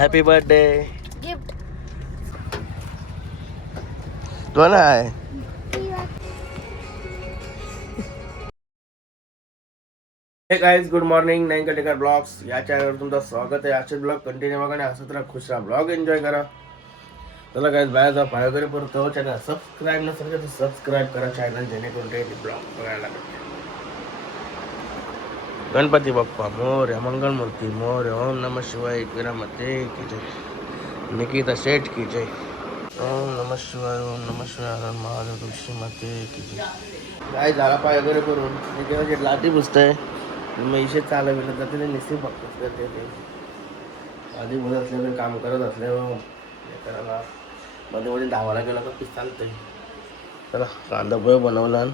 Happy birthday. Gift कोण आहे? Hey guys, good morning. Nine Katekar blogs या चॅनलवर तुमचं स्वागत आहे. आजचे ब्लॉग कंटिन्यू बघा आणि हसत राहा, खुश राहा, ब्लॉग एन्जॉय करा. चला गाइस, बाहेर जा, पाय वगैरे परतो. चॅनल सबस्क्राईब नसेल तर सबस्क्राईब करा चॅनल, जेणेकरून ते ब्लॉग बघायला भेटेल. गणपती बाप्पा मोरया, मंगलमूर्ती मोरया, ओम नमः शिवाय, एकविरामध्ये की जय, निकिता शेठ की जय, ओम नमः शिवाय, ओम नमः शिवाय, हर महादेव, तुलसी माते की जय. काय झाला पाय वगैरे करून मी लाटी पुसतंय. मैशे चालवलं जाते ते निश्चित बघतात करते ते आधी बोलत असल्यावर काम करत असल्यावर करायला मध्ये मध्ये धावायला गेला तर पीस चालतंय. चला, कांदा पोहे बनवला,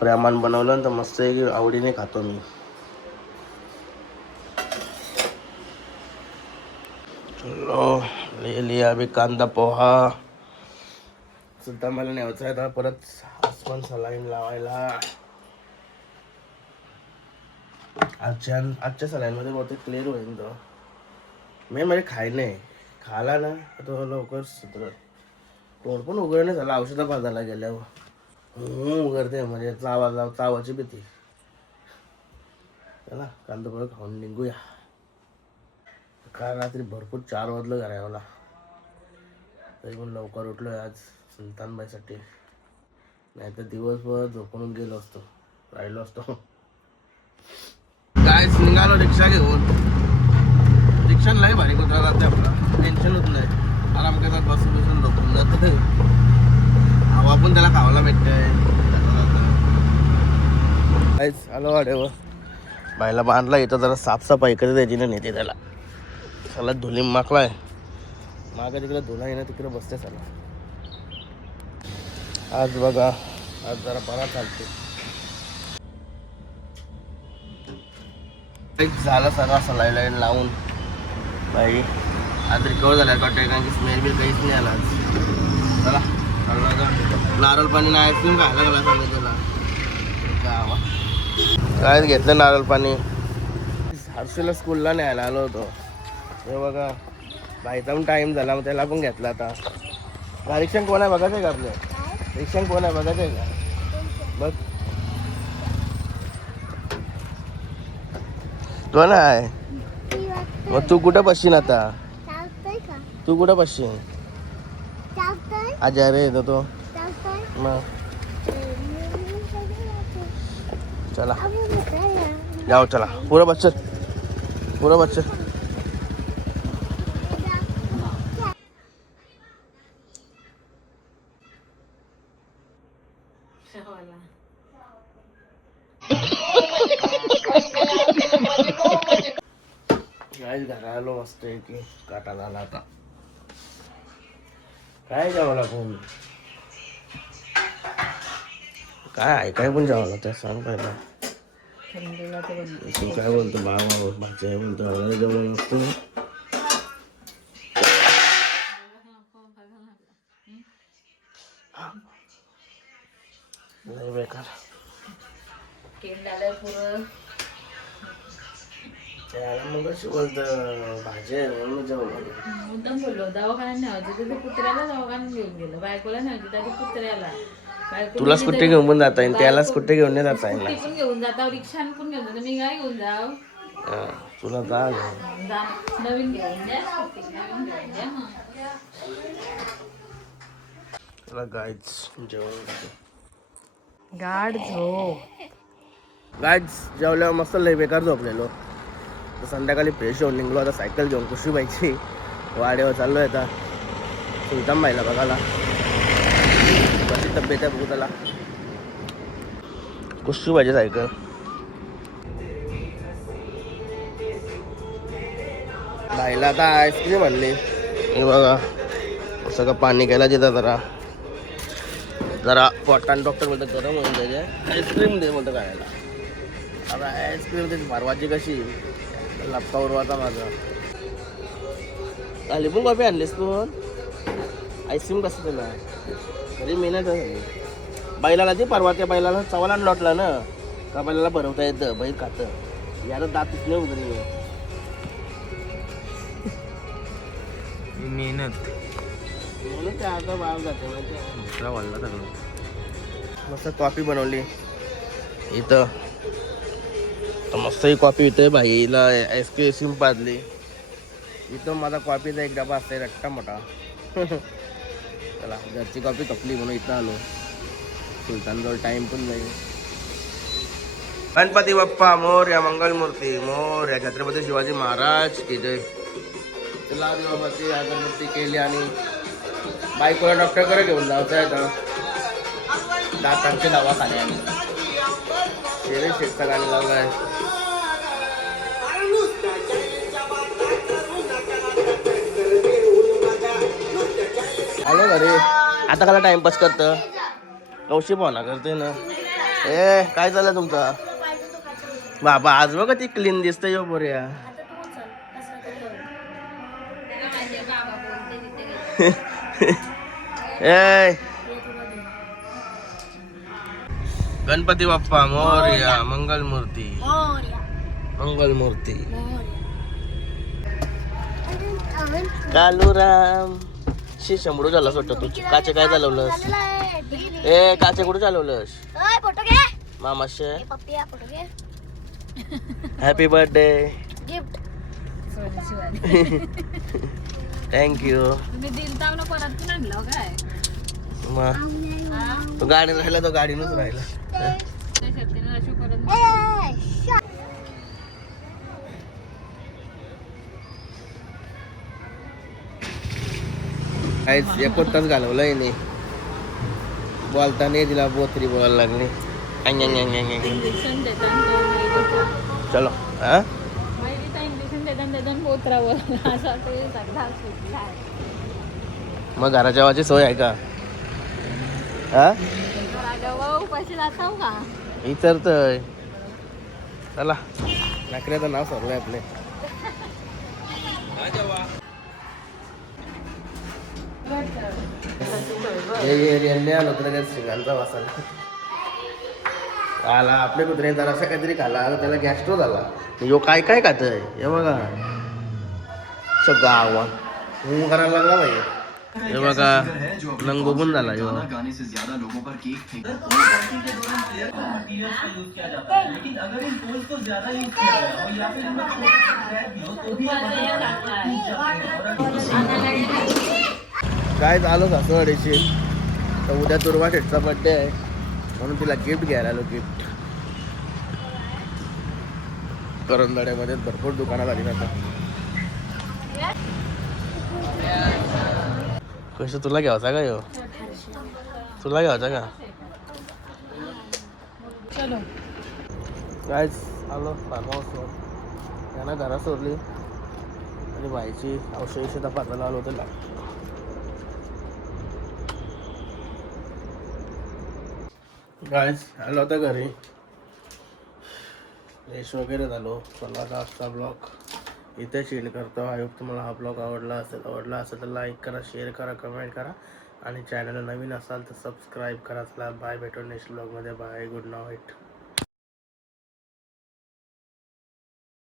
प्रेमान बनवलं तर मस्त आहे की आवडीने खातो मी. चलो, ले लिया अभी कांदा पोहा. सुद्धा मला न्यायचं आहे परत आसमान सलाईन लावायला. आजच्या सलाईनमध्ये बहुतेक क्लिअर होईल तो. मेन म्हणजे खाय नाही खाला ना तो लवकर सुधरत. तोंड पण उघडणे झालं औषधा बाजारला गेल्यावर उघडते म्हणजे चावाची भीती. चला, कांदा पोहे खाऊन निघूया. काल रात्री भरपूर 4 वाजलं घरायला, तरी पण लवकर उठलोय आज सुलतानबाईसाठी. नाही तर दिवसभर झोपून गेलो असतो, राहिलो असतो. काय निघालो रिक्षा घेऊन. रिक्षा लय भारी कुत्रा जाते, आपला टेन्शन होत नाही. आराम करतात, बसून बसून झोपून जात. हवा पण त्याला खावायला भेटतंय. काहीच आलो वाड्यावर, बायला बांधला. इथं जरा साफसफाई करते त्याची ना, नेते त्याला. सला धुली माकलाय मागं, तिकडे धुला आहे ना, तिकडे बसते सला. आज बघा, आज जरा बरा चालते. झालं सगळा सलाई लाईन लावून बाई. आज रिकवर झाल्या वाटतं, कारण की स्मेल बिल काहीच नाही आला आज. चला नारळ पाणी नाही, आईस्क्रीम खायला गेला सांगितलं त्याला. काय घेतलं नारळ पाणी. हर्षूला स्कूलला न्यायला आलो होतो, हे बघा बाईचा पण टाईम झाला, मग त्याला पण घेतला. आता रिक्षान कोण आहे बघायचं आहे का आपल्या? रिक्षान कोण आहे बघायचं आहे का? बघ कोण आहे. मग तू कुठं बसशील आता? तू कुठं बसशील? आजारी येतो तो. मग चला जाओ, चला पुरा बच्चर, पुरा बच्चर. काय घरा आलो मस्त आहे की काटा झाला आता. काय जेवायला कोण काय ऐकाय पण जेवायला त्या सांग पहिला. तू काय बोलतो बाबा भाजी बोलतो जेवण नसतो. नाही बेकार मग बोलत भाजी आहे म्हणून जेवण मुद्दाम बोललो. दवाखान्यात न्यायचं तिथे कुत्र्याला दवाखान्यात घेऊन गेलो, बायकोला न्यायचं त्या कुत्र्याला. तुलाच कुठे घेऊन पण जाता येईल, त्यालाच कुठे घेऊन नाही जाता येईल. पण घेऊन जाता, रिक्षाने पण घेऊन जातो. मी काय घेऊन जाऊ? तुला जा नवीन घेऊन द्या, नवीन घेऊन द्या. तुला गाईच जेवण गाड झोप. गाईच जेवल्यावर मस्त लय बेकार झोपलेलो. तर संध्याकाळी फ्रेश होऊन निघलो आता सायकल घेऊन कुशीबाईची. वाड्यावर चाललोय आता सुलतानबाईला बघायला. कशी तब्येत आहे बघू त्याला. कुशीबाईची सायकल. बाईला आता आईस्क्रीम आणली. हे बघा सगळं पाणी घ्यायला देतात. जरा पोटान डॉक्टर बोलतात गरम होऊन जायचे, आईस्क्रीम दे बोलतं खायला. आता आईस्क्रीम त्याची भरवाची कशी लपका उरवाचा माझा. आली पण कॉफी आणलीस पण आईस्क्रीम कसं तुला तरी मेहनत झाली. बैलाला ते परवा त्या बैलाला चवाला लोटला ना का बैलाला भरवता येतं, बैल खातं. याला दातच नाही उघडी. मेहनत म्हणून ते आता बाहेर जाते दुसरा वाढला सगळं. मस्त कॉफी बनवली इथं. तर मस्त ही कॉफी इथे भाईला आईस्क्रीम पाजली. इथं माझा कॉफीचा एक डबा असते रट्टा मोठा. चला घरची कॉफी कपली म्हणून इथं आलो. सुलतानजवळ टाइम पण जाईल. गणपती बाप्पा मोरया, मंगलमूर्ती मोरया, छत्रपती शिवाजी महाराज की जय. चला देवाची अगरबत्ती केली आणि बायकोला डॉक्टरकडे घेऊन जायचं आहे तर दातांचे दवाखाने आले. शेरे शेतचा गाणं लावलाय. आलो घरी. आता काला टाइमपास करतं कौशी पोहना करते ना. ए काय चाललं तुमचं बाबा? आज बघ ती क्लीन दिसतंय यो बोऱ्या. ए गणपती बाप्पा मोरया, मंगलमूर्ती मंगलमूर्ती. कालूराम शी शंभरू झाला वाटतं तू. काचे काय चालवलंस? ए काचे कुठे चालवलंस? मामाशे हॅपी बर्थडे. Gift thank you. तुम्ही दिलता ना परत पण आणलं काय? मग तो गाडी राहिला तो गाडीनच राहिला. काहीच एक तास घालवलाय नाही. बोलताना तिला बोत्री बोलायला लागली. इंजेक्शन देतात चलो हा इंजेक्शन देतात बोत्रावर असं मग घराच्या वाची सोय आहे का? हा उपाशी जाताव का? विचारतय. चला नाकऱ्याचं नाव सरलंय आपले. आलो तर शिंगांचा वासाला आला. आपल्या कुत्र्याने जरा असं काहीतरी खाला त्याला गॅस्ट्रो झाला. यो काय काय खातंय हे बघा. सगळं आव्हान करायला लागला पाहिजे. हे बघा नंगो पण झाला यो. काय झालं सासवडीची. तर उद्या दुर्वा शेठचा बर्थडे आहे म्हणून तिला गिफ्ट घ्यायला आलो. गिफ्ट करंदड्यामध्ये भरपूर दुकानात आली ना. कसं तुला घ्यायचा का यो? तुला घ्यायचा का? काय आलो फार्म हाऊसवर. त्यांना घरात सोडली आणि बाईची औषधी तपासायला आलो त्याला. गाईज आलो होता घरी. फ्रेश वगैरे झालो. चला आजचा ब्लॉग इथे शेअर करतो. आय होप तुम्हाला हा ब्लॉग आवडला असेल तर लाईक करा, शेअर करा, कमेंट करा आणि चॅनलला नवीन असाल तर सबस्क्राईब करा. चला बाय, भेटू नेक्स्ट ब्लॉगमध्ये. Bye, good night.